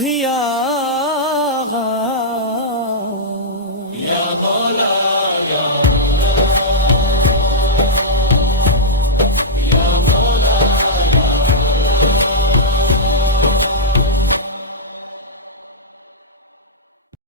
ही आ